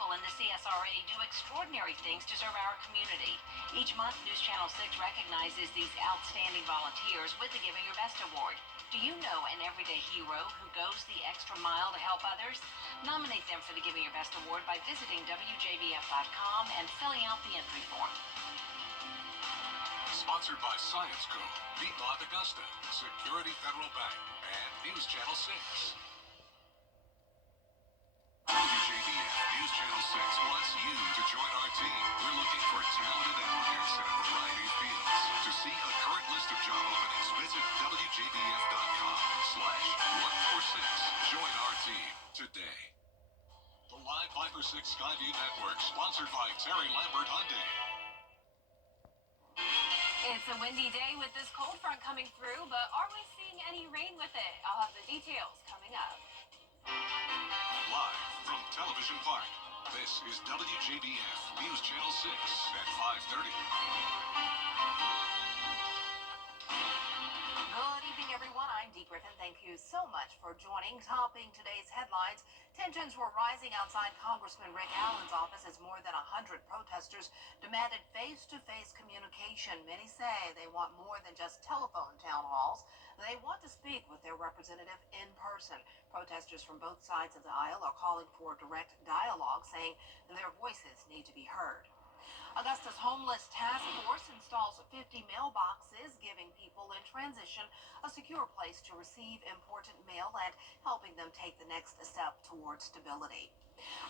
people in the CSRA do extraordinary things to serve our community. Each month, News Channel 6 recognizes these outstanding volunteers with the Giving Your Best Award. Do you know an everyday hero who goes the extra mile to help others? Nominate them for the Giving Your Best Award by visiting WJBF.com and filling out the entry form. Sponsored by Science Co., Piedmont Augusta, Security Federal Bank, and News Channel 6. WJBF News Channel 6 wants you to join our team. We're looking for talented applicants in a variety of fields. To see a current list of job openings, visit WJBF.com/146. Join our team today. The Live 5 for 6 Skyview Network, sponsored by Terry Lambert Hyundai. It's a windy day with this cold front coming through, but are we seeing any rain with it? I'll have the details coming up. Live from Television Park, this is WJBF News Channel 6 at 5:30. Good evening, everyone. I'm Dee Griffin. Thank you so much for joining. Topping today's headlines, tensions were rising outside Congressman Rick Allen's office as more than 100 protesters demanded face-to-face communication. Many say they want more than just telephone town halls. They want to speak with their representative in person. Protesters from both sides of the aisle are calling for direct dialogue, saying their voices need to be heard. Augusta's Homeless Task Force installs 50 mailboxes, giving people in transition a secure place to receive important mail and helping them take the next step towards stability.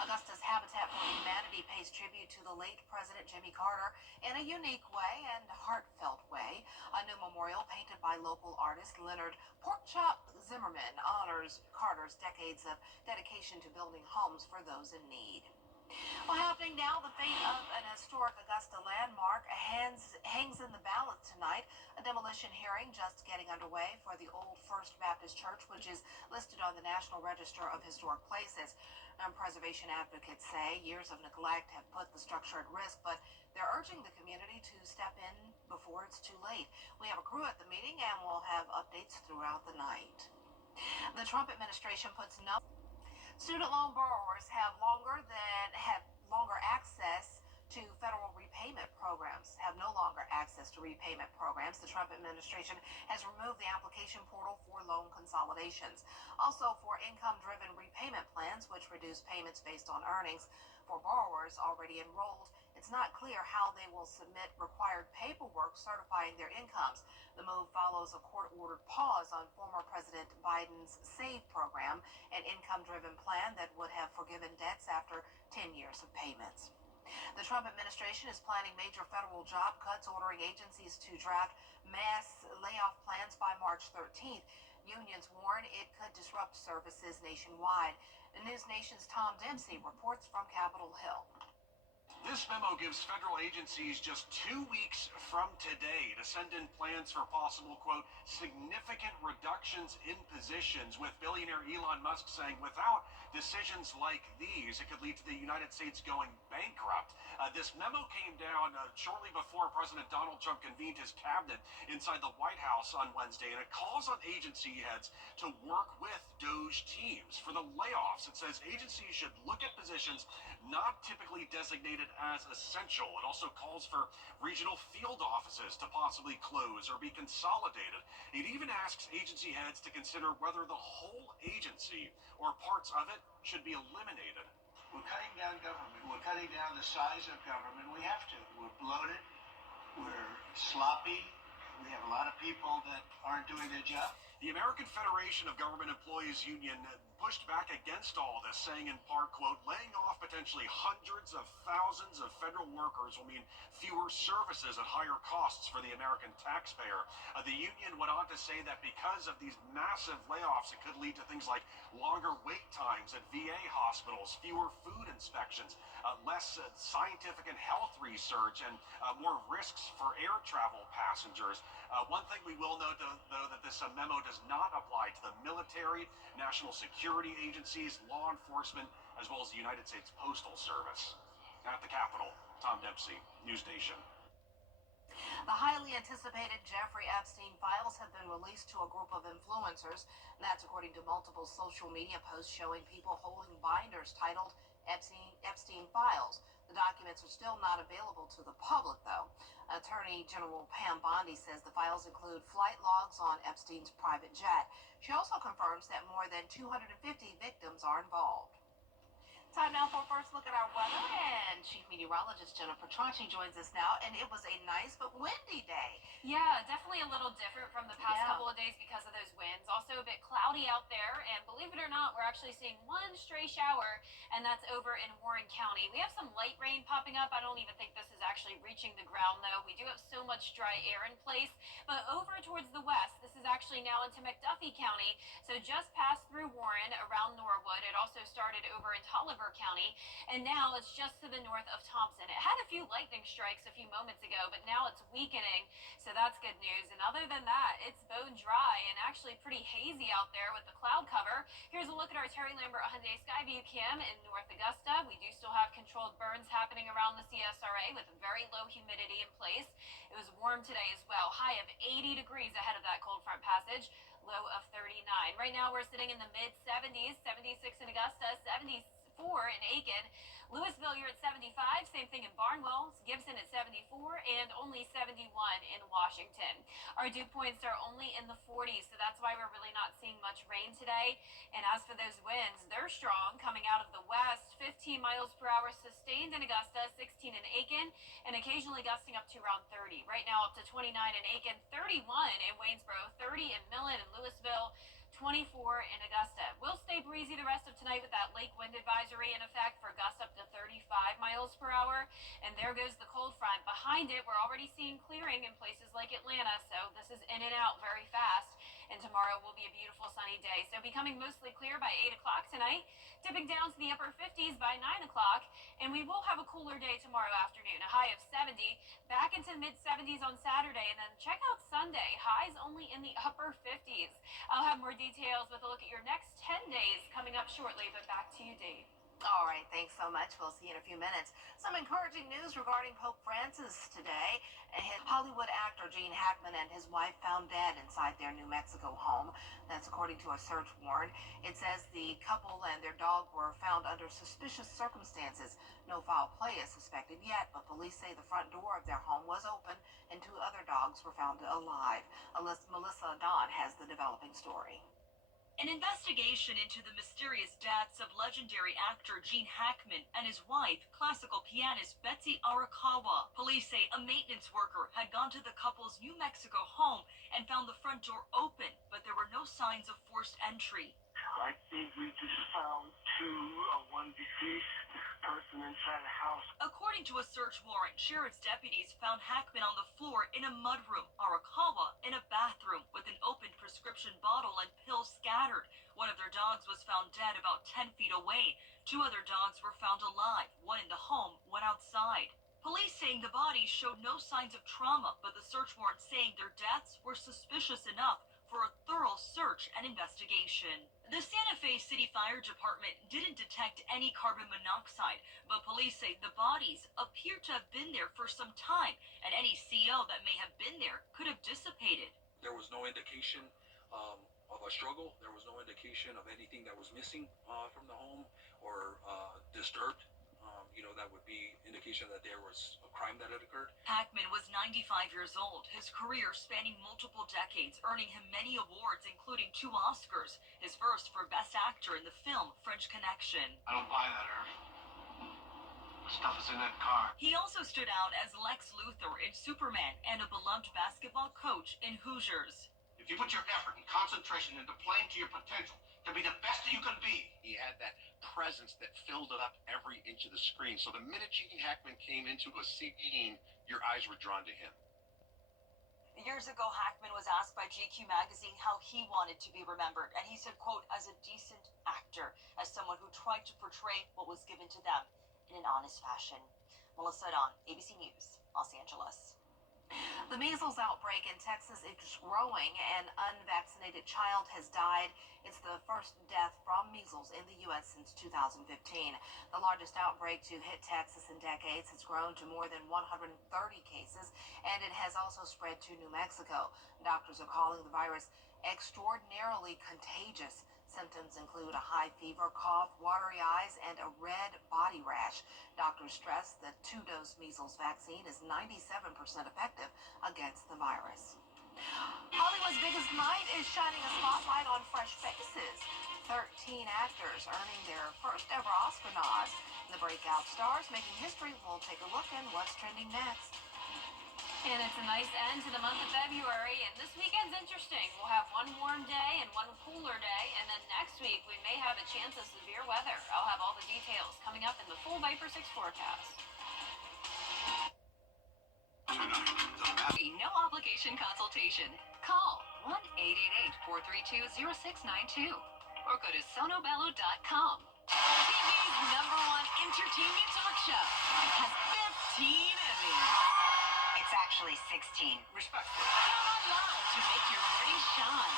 Augusta's Habitat for Humanity pays tribute to the late President Jimmy Carter in a unique way and heartfelt way. A new memorial painted by local artist Leonard Porkchop Zimmerman honors Carter's decades of dedication to building homes for those in need. Well, happening now, the fate of an historic Augusta landmark hangs in the balance tonight. A demolition hearing just getting underway for the old First Baptist Church, which is listed on the National Register of Historic Places. Preservation advocates say years of neglect have put the structure at risk, but they're urging the community to step in before it's too late. We have a crew at the meeting, and we'll have updates throughout the night. The Trump administration puts no student loan borrowers have longer access to federal repayment programs, have no longer access to repayment programs. The Trump administration has removed the application portal for loan consolidations. Also for income-driven repayment plans, which reduce payments based on earnings. For borrowers already enrolled, it's not clear how they will submit required paperwork certifying their incomes. The move follows a court-ordered pause on former President Biden's SAVE program, an income-driven plan that would have forgiven debts after 10 years of payments. The Trump administration is planning major federal job cuts, ordering agencies to draft mass layoff plans by March 13th. Unions warn it could disrupt services nationwide. The News Nation's Tom Dempsey reports from Capitol Hill. This memo gives federal agencies just 2 weeks from today to send in plans for possible, quote, significant reductions in positions, with billionaire Elon Musk saying without decisions like these, it could lead to the United States going bankrupt. This memo came down shortly before President Donald Trump convened his cabinet inside the White House on Wednesday, and it calls on agency heads to work with DOJ teams. For the layoffs, it says agencies should look at positions not typically designated as essential. It also calls for regional field offices to possibly close or be consolidated. It even asks agency heads to consider whether the whole agency or parts of it should be eliminated. We're cutting down government. We're cutting down the size of government. We have to. We're bloated. We're sloppy. We have a lot of people that aren't doing their job. The American Federation of Government Employees Union pushed back against all this, saying in part, quote, laying off potentially hundreds of thousands of federal workers will mean fewer services at higher costs for the American taxpayer. The union went on to say that because of these massive layoffs, it could lead to things like longer wait times at VA hospitals, fewer food inspections, less scientific and health research, and more risks for air travel passengers. One thing we will note, though, that this memo does not apply to the military, national security agencies, law enforcement, as well as the United States Postal Service. At the Capitol, Tom Dempsey, News Nation. The highly anticipated Jeffrey Epstein files have been released to a group of influencers. That's according to multiple social media posts showing people holding binders titled Epstein files. The documents are still not available to the public, though. Attorney General Pam Bondi says the files include flight logs on Epstein's private jet. She also confirms that more than 250 victims are involved. Time now for a first look at our weather, and Chief Meteorologist Jennifer Tranchi joins us now, and it was a nice but windy day. Yeah, definitely a little different from the past Yeah. couple of days because of those winds. Also a bit cloudy out there, and believe it or not, we're actually seeing one stray shower, and that's over in Warren County. We have some light rain popping up. I don't even think this is actually reaching the ground, though. We do have so much dry air in place, but over towards the west, this is actually now into McDuffie County, so just passed through Warren around Norwood. It also started over in Tolliver County, and now it's just to the north of Thompson. It had a few lightning strikes a few moments ago, but now it's weakening, so that's good news. And other than that, it's bone dry and actually pretty hazy out there with the cloud cover. Here's a look at our Terry Lambert Hyundai Skyview cam in North Augusta. We do still have controlled burns happening around the CSRA with very low humidity in place. It was warm today as well, high of 80 degrees ahead of that cold front passage, low of 39. Right now we're sitting in the mid 70s, 76 in Augusta, 74 in Aiken. Louisville, you're at 75, same thing in Barnwell. Gibson at 74, and only 71 in Washington. Our dew points are only in the 40s, so that's why we're really not seeing much rain today. And as for those winds, they're strong, coming out of the west, 15 miles per hour sustained in Augusta, 16 in Aiken, and occasionally gusting up to around 30. Right now up to 29 in Aiken, 31 in Waynesboro, 30 in Millen and Louisville, 24 in Augusta. We'll stay breezy the rest of tonight with that lake wind advisory in effect for gusts up to 35 miles per hour. And there goes the cold front. Behind it, we're already seeing clearing in places like Atlanta, so this is in and out very fast. And tomorrow will be a beautiful sunny day. So becoming mostly clear by 8 o'clock tonight, dipping down to the upper 50s by 9 o'clock. And we will have a cooler day tomorrow afternoon, a high of 70, back into the mid 70s on Saturday. And then check out Sunday, highs only in the upper 50s. I'll have more details with a look at your next 10 days coming up shortly, but back to you, Dave. All right, thanks so much. We'll see you in a few minutes. Some encouraging news regarding Pope Francis today. Hollywood actor Gene Hackman and his wife found dead inside their New Mexico home. That's according to a search warrant. It says the couple and their dog were found under suspicious circumstances. No foul play is suspected yet, but police say the front door of their home was open and 2 other dogs were found alive. Melissa Don has the developing story. An investigation into the mysterious deaths of legendary actor Gene Hackman and his wife, classical pianist Betsy Arakawa. Police say a maintenance worker had gone to the couple's New Mexico home and found the front door open, but there were no signs of forced entry. I think we just found one deceased person inside the house. According to a search warrant, sheriff's deputies found Hackman on the floor in a mudroom, Arakawa in a bathroom with an open prescription bottle and pills scattered. One of their dogs was found dead about 10 feet away. 2 other dogs were found alive, one in the home, one outside. Police saying the bodies showed no signs of trauma, but the search warrant saying their deaths were suspicious enough for a thorough search and investigation. The Santa Fe City Fire Department didn't detect any carbon monoxide, but police say the bodies appear to have been there for some time, and any CO that may have been there could have dissipated. There was no indication of a struggle. There was no indication of anything that was missing from the home or disturbed. That would be indication that there was a crime that had occurred. Hackman was 95 years old, his career spanning multiple decades, earning him many awards, including 2 Oscars, his first for Best Actor in the film French Connection. I don't buy that, Irv. The stuff is in that car. He also stood out as Lex Luthor in Superman and a beloved basketball coach in Hoosiers. If you put your effort and concentration into playing to your potential, to be the best that you can be. He had that presence that filled up every inch of the screen. So the minute Gene Hackman came into a scene, your eyes were drawn to him. Years ago, Hackman was asked by GQ magazine how he wanted to be remembered, and he said, quote, as a decent actor, as someone who tried to portray what was given to them in an honest fashion. Melissa Don, ABC News, Los Angeles. The measles outbreak in Texas is growing. An unvaccinated child has died. It's the first death from measles in the U.S. since 2015. The largest outbreak to hit Texas in decades has grown to more than 130 cases, and it has also spread to New Mexico. Doctors are calling the virus extraordinarily contagious. Symptoms include a high fever, cough, watery eyes, and a red body rash. Doctors stress the two-dose measles vaccine is 97% effective against the virus. Hollywood's biggest night is shining a spotlight on fresh faces. 13 actors earning their first ever Oscar nods. The breakout stars making history. We'll take a look at what's trending next. And it's a nice end to the month of February, and this weekend's interesting. We'll have one warm day and one cooler day, and then next week we may have a chance of severe weather. I'll have all the details coming up in the full Viper 6 forecast. No obligation consultation. Call 1-888-432-0692 or go to sonobello.com. TV's #1 entertainment talk show has 15 Emmys. It's actually 16. Respectfully. Come on live to make your morning shine.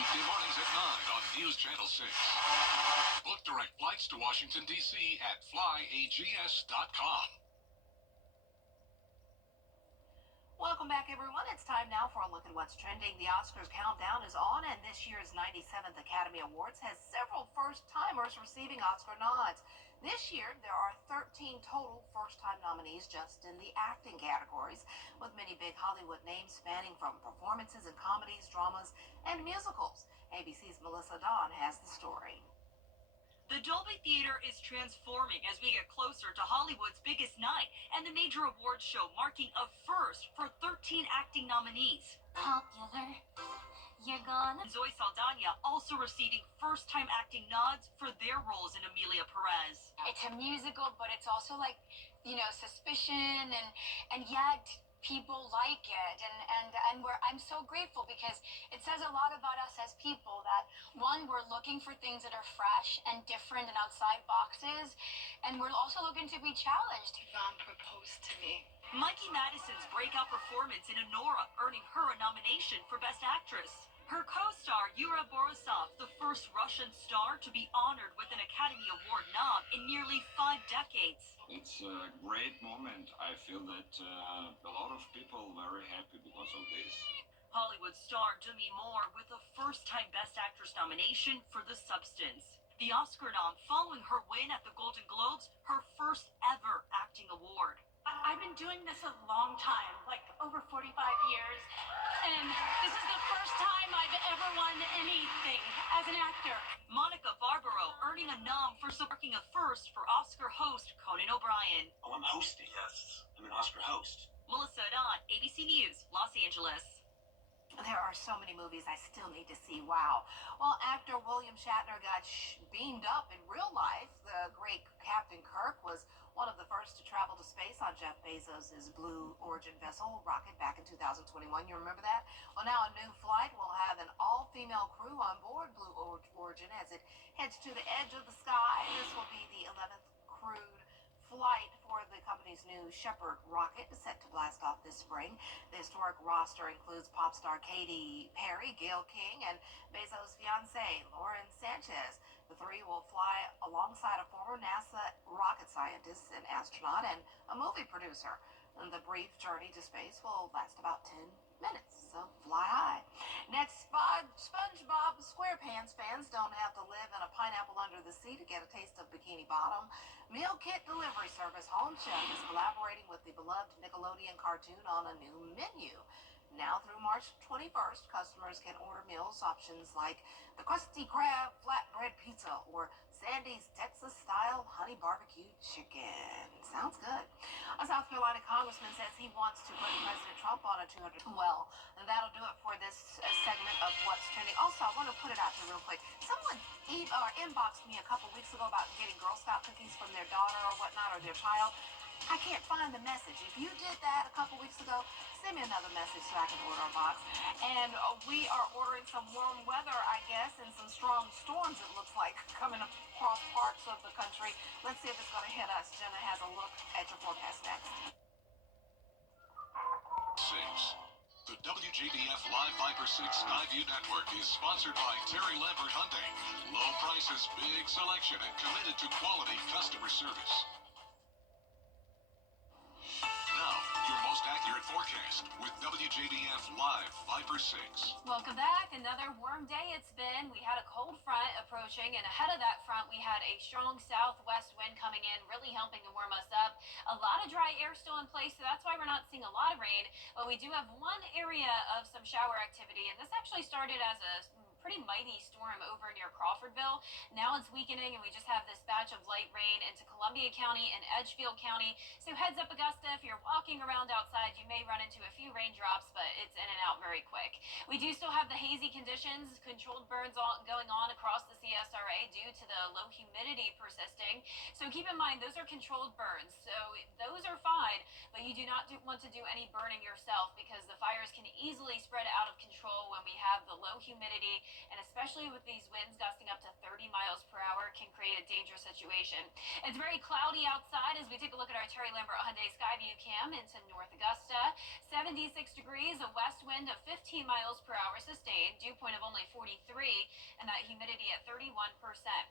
Weekday mornings at 9 on News Channel 6. Book direct flights to Washington, D.C. at flyags.com. Welcome back, everyone. It's time now for a look at what's trending. The Oscars countdown is on, and this year's 97th Academy Awards has several first-timers receiving Oscar nods. This year, there are 13 total first-time nominees just in the acting categories, with many big Hollywood names spanning from performances in comedies, dramas, and musicals. ABC's Melissa Dawn has the story. The Dolby Theater is transforming as we get closer to Hollywood's biggest night and the major awards show marking a first for 13 acting nominees. Popular. You're gonna. Zoe Saldana also receiving first-time acting nods for their roles in Amelia Perez. It's a musical, but it's also like, suspicion and yet people like it, and I'm so grateful because it says a lot about us as people that, one, we're looking for things that are fresh and different and outside boxes, and we're also looking to be challenged. Yvonne proposed to me. Mikey Madison's breakout performance in Anora earning her a nomination for Best Actress. Her co-star Yura Borisov, the first Russian star to be honored with an Academy Award nom in nearly 5 decades. It's a great moment. I feel that a lot of people are very happy because of this. Hollywood star Demi Moore with a first-time Best Actress nomination for The Substance. The Oscar nom following her win at the Golden Globes, her first ever acting award. I've been doing this a long time, like over 45 years, and this is the first time I've ever won anything as an actor. Monica Barbaro earning a nom for sparking a first for Oscar host Conan O'Brien. Oh, I'm hosting. Yes, I'm an Oscar host. Melissa Don, ABC News, Los Angeles. There are so many movies I still need to see. Wow. Well, actor William Shatner got beamed up in real life. The great Captain Kirk was one of the first to travel to space on Jeff Bezos' Blue Origin vessel rocket back in 2021. You remember that? Well, now a new flight will have an all-female crew on board Blue Origin as it heads to the edge of the sky. This will be the 11th crewed flight for the company's new Shepard rocket set to blast off this spring. The historic roster includes pop star Katy Perry, Gayle King, and Bezos' fiancée, Lauren Sanchez. The three will fly alongside a former NASA rocket scientist, an astronaut, and a movie producer. And the brief journey to space will last about 10 minutes, so fly high. Next, SpongeBob SquarePants fans don't have to live in a pineapple under the sea to get a taste of Bikini Bottom. Meal kit delivery service Home Chef is collaborating with the beloved Nickelodeon cartoon on a new menu. Now through March 21st, customers can order meals options like the Krusty Krab flatbread pizza or Sandy's Texas-style honey barbecue chicken. Sounds good. A South Carolina congressman says he wants to put President Trump on a 200. Well, and that'll do it for this segment of What's Trending. Also, I want to put it out there real quick. Someone inboxed me a couple weeks ago about getting Girl Scout cookies from their daughter or whatnot, or their child. I can't find the message. If you did that a couple weeks ago, send me another message so I can order a box. And we are ordering some warm weather, I guess, and some strong storms, it looks like, coming across parts of the country. Let's see if it's going to hit us. Jenna has a look at your forecast next. 6. The WJBF Live Viper 6 Skyview Network is sponsored by Terry Lambert Hyundai. Low prices, big selection, and committed to quality customer service. Now, your most accurate forecast. forecast with WJBF Live Viper 6. Welcome back. Another warm day it's been. We had a cold front approaching, and ahead of that front, we had a strong southwest wind coming in, really helping to warm us up. A lot of dry air still in place, so that's why we're not seeing a lot of rain, but we do have one area of some shower activity, and this actually started as a pretty mighty storm over near Crawfordville. Now it's weakening, and we just have this batch of light rain into Columbia County and Edgefield County. So heads up, Augusta, if you're walking around outside, you may run into a few raindrops, but it's in and out very quick. We do still have the hazy conditions, controlled burns going on across the CSRA due to the low humidity persisting. So keep in mind, those are controlled burns. So those are fine, but you do not want to do any burning yourself because the fires can easily spread out of control when we have the low humidity, and especially with these winds gusting up to 30 miles per hour can create a dangerous situation. It's very cloudy outside as we take a look at our Terry Lambert Hyundai Skyview cam into North Augusta. 76 degrees, a west wind of 15 miles per hour sustained, dew point of only 43, and that humidity at 31%.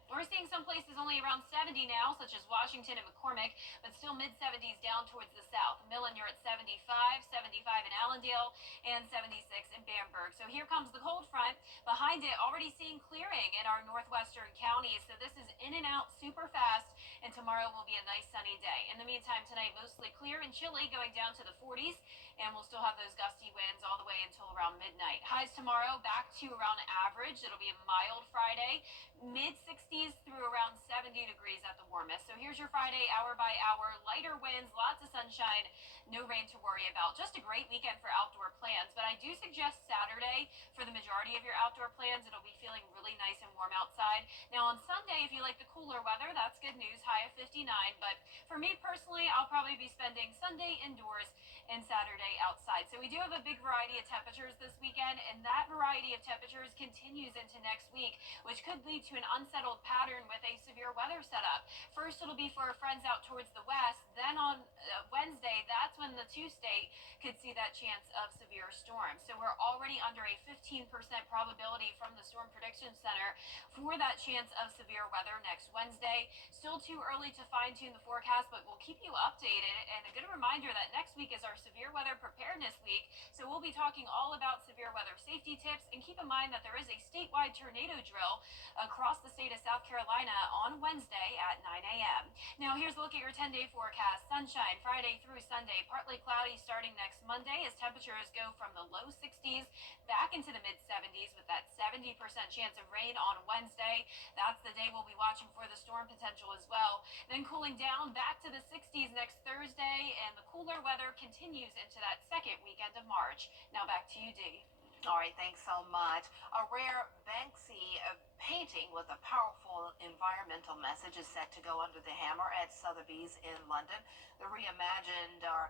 We're seeing some places only around 70 now, such as Washington and McCormick, but still mid-70s down towards the south. Millen, you're at 75, 75 in Allendale, and 76 in Bamberg. So here comes the cold front. Behind it, already seeing clearing in our northwestern counties, so this is in and out super fast, and tomorrow will be a nice sunny day. In the meantime, tonight mostly clear and chilly, going down to the 40s, and we'll still have those gusty winds all the way until around midnight. Highs tomorrow back to around average. It'll be a mild Friday, mid-60s through around 70 degrees at the warmest. So here's your Friday, hour by hour, lighter winds, lots of sunshine, no rain to worry about. Just a great weekend for outdoor plans, but I do suggest Saturday for the majority of your outdoor plans. It'll be feeling really nice and warm outside. Now on Sunday, if you like the cooler weather, that's good news, high of 59, but for me personally, I'll probably be spending Sunday indoors and Saturday outside. So we do have a big variety of temperatures this weekend, and that variety of temperatures continues into next week, which could lead to an unsettled pattern with a severe weather setup. First, it'll be for our friends out towards the west. Then on Wednesday, that's when the two-state could see that chance of severe storms. So we're already under a 15% probability from the Storm Prediction Center for that chance of severe weather next Wednesday. Still too early to fine-tune the forecast, but we'll keep you updated. And a good reminder that next week is our severe weather preparedness week, so we'll be talking all about severe weather safety tips. And keep in mind that there is a statewide tornado drill across the state of South Carolina on Wednesday at 9 a.m. Now here's a look at your 10-day forecast. Sunshine Friday through Sunday, partly cloudy starting next Monday as temperatures go from the low 60s back into the mid-70s with that 70% chance of rain on Wednesday. That's the day we'll be watching for the storm potential as well. Then cooling down back to the 60s next Thursday, and the cooler weather continues into that second weekend of March. Now back to you, Dee. All right, thanks so much. A rare Banksy painting with a powerful environmental message is set to go under the hammer at Sotheby's in London. The reimagined or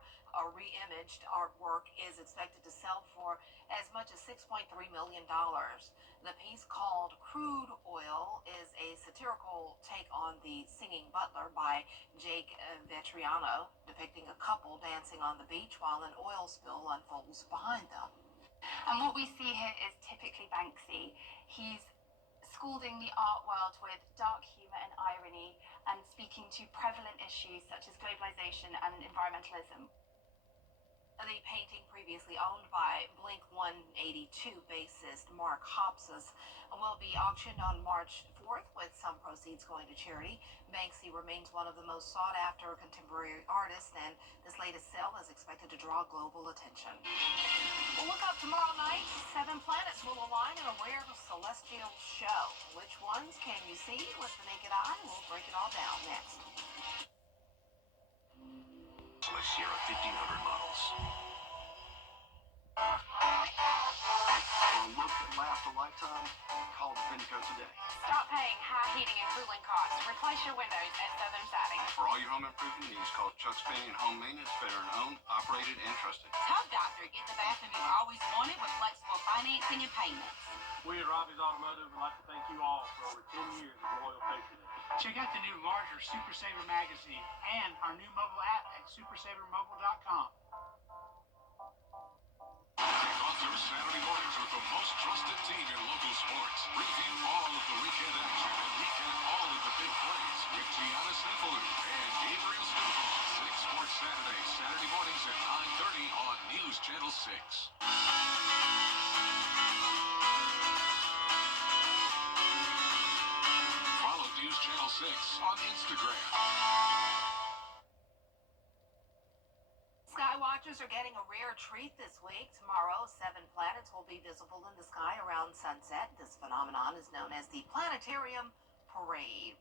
reimaged artwork is expected to sell for as much as $6.3 million. The piece, called Crude Oil, is a satirical take on The Singing Butler by Jake Vetriano, depicting a couple dancing on the beach while an oil spill unfolds behind them. And what we see here is typically Banksy. He's scalding the art world with dark humour and irony and speaking to prevalent issues such as globalisation and environmentalism. The painting, previously owned by Blink-182 bassist Mark Hoppus, will be auctioned on March 4th, with some proceeds going to charity. Banksy remains one of the most sought-after contemporary artists, and this latest sale is expected to draw global attention. Well, look up tomorrow night. 7 planets will align in a rare celestial show. Which ones can you see with the naked eye? We'll break it all down next. Sierra 1500 models. For a look that lasts a lifetime, call Defendico today. Stop paying high heating and cooling costs. Replace your windows at Southern Siding. For all your home improvement needs, call Chuck's Painting and Home Maintenance, veteran owned, operated, and trusted. Tub Doctor, get the bathroom you've always wanted with flexible financing and payments. We at Robbie's Automotive would like to thank you all for over 10 years of loyal patronage. Check out the new larger Super Saver magazine and our new mobile app at supersavermobile.com. Kick off your Saturday mornings with the most trusted team in local sports. Preview all of the weekend action and recap all of the big plays with Gianna Cephalou and Gabriel Snowball. 6 Sports Saturday mornings at 9:30 on News News Channel 6. Follow News Channel 6 on Instagram. Sky watchers are getting a rare treat this week. Tomorrow, 7 planets will be visible in the sky around sunset. This phenomenon is known as the planetary parade.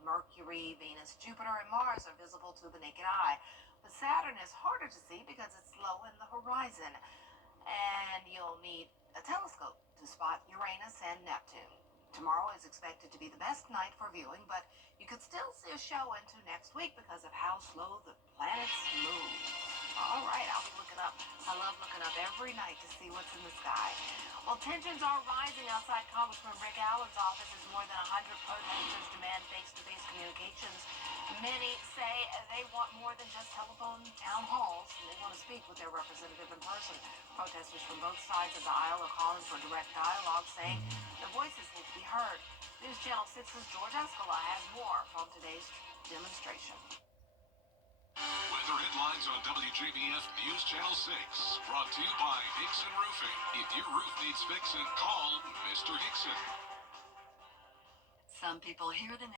Mercury, Venus, Jupiter, and Mars are visible to the naked eye. But Saturn is harder to see because it's low in the horizon. And you'll need a telescope to spot Uranus and Neptune. Tomorrow is expected to be the best night for viewing, but you could still see a show into next week because of how slow the planets move. All right, I'll be looking up. I love looking up every night to see what's in the sky. Well, tensions are rising outside Congressman Rick Allen's office as more than 100 protesters demand face-to-face communications. Many say they want more than just telephone town halls, and they want to speak with their representative in person. Protesters from both sides of the aisle are calling for direct dialogue, saying their voices need to be heard. News Channel 6's George Escala has more from today's demonstration. Weather headlines on WJBF News Channel 6. Brought to you by Hickson Roofing. If your roof needs fixing, call Mr. Hickson. Some people hear the